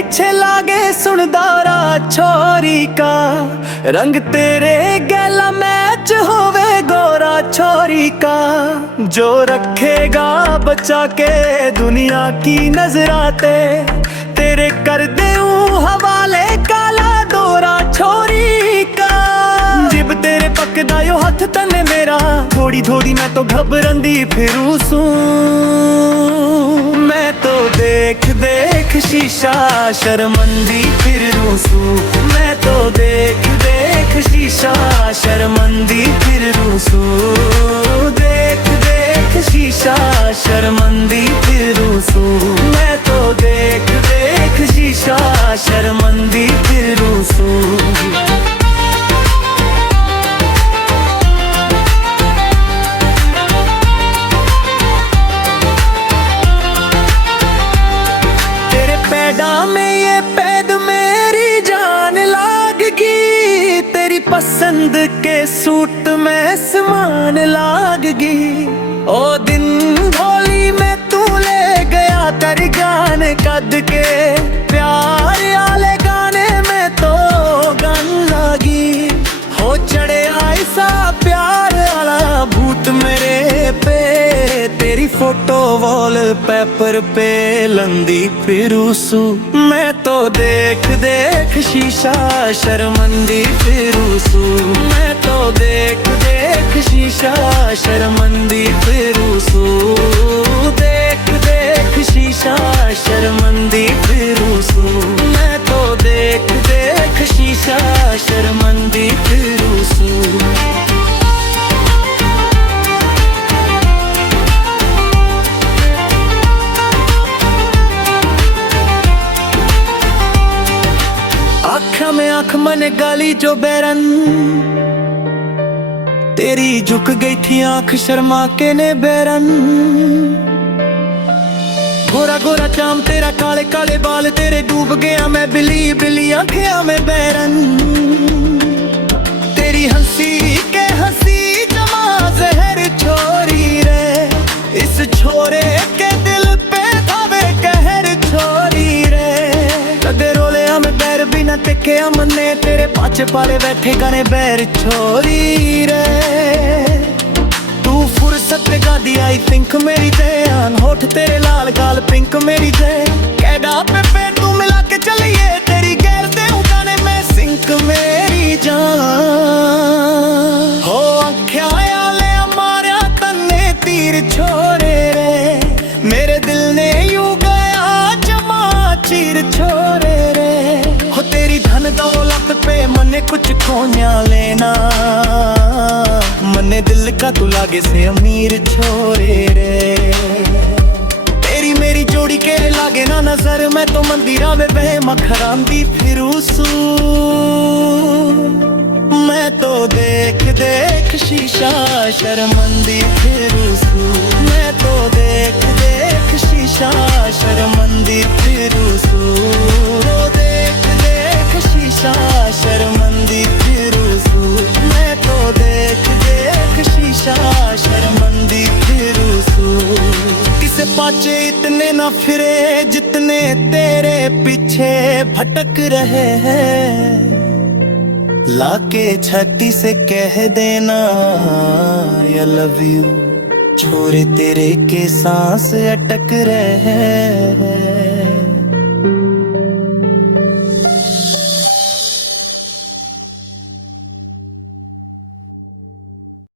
पीछे लागे सुन दौरा छोरी का, रंग तेरे गैला मैच होवे गोरा छोरी का। जो रखेगा बचा के दुनिया की नजराते, तेरे कर देऊं हवाले काला दोरा छोरी का। जिब तेरे पकदा यो हथ तने मेरा, थोड़ी थोड़ी मैं तो घबरंदी फिरू सूं। मैं तो देख देख शीशा शर्मंदी फिर रूसूं। मैं तो देख देख शीशा शर्मंदी फिर रूसूं। देख देख शीशा शर्मंदी फिर रूसूं। मैं तो देख देख शीशा शर्मंदी फिर रूसूं। में ये पैद मेरी जान लागगी, तेरी पसंद के सूट में समान लागगी। ओ दिन भोली में तू ले गया तेरी गाने कद के, प्यार आले गाने में तो गान लागी। हो चढ़े ऐसा प्यार वाला भूत मेरे पे, तेरी फोटो वॉल पेपर पे लंदी फिरूसू। मैं तो देख देख शीशा शर्मंदी फिरूसू। मैं तो देख देख शीशा शर्मंदी फिरूसू। देख देख शीशा शर्मंदी फिरूसू। मैं तो देख देख शीशा शर्मंदी फिरूसू। आँखा में आँख मन गाली जो बैरन, तेरी झुक गई थी आँख शर्मा के ने बैरन। गोरा गोरा चाम तेरा काले काले बाल तेरे, डूब गया मैं बिली बिली आँखियाँ में बैरन। तेरी हंसी के हंसी जमा जहर छोरी रे, इस छोरे के दिल पे धावे कहर छोरी रे। कदे रोले हमें बैर बिना तेके हमने, तेरे पाछे पाले बैठे गाने बैर छोरी रे। तू फुर्सत गादी आई थिंक मेरी जान, होठ तेरे लाल गाल पिंक मेरी जान। कैडा पे तू मिला के चलिए, तेरी गैर दे गाने में सिंक मेरी जान। हो आँखिया आले हमारे तन्ने तीर छोरे रे, मेरे दिल ने यूं गया जमा चीर छोरे रे। हो तेरी धन दौलत पे मने कुछ खोन्या लेना, मने दिल का तू लागे से अमीर छोरे रे। तेरी मेरी जोड़ी के लागे ना नजर, मैं तो मंदिरा में बह मखरांदी फिरूसू। मैं तो देख देख शीशा शर्मंदी फिरूसू। मैं तो देख देख शीशा शर्मंदी फिरूसू। देख देख शीशा शर्मंदी फिरूसू। मैं तो देख देख शीशा शर्मंदी फिरूसू। किसे पाचे इतने ना फिरे जितने तेरे पीछे भटक रहे हैं, लाके छाती से कह देना I love you, छोरे तेरे के सांस अटक रहे हैं।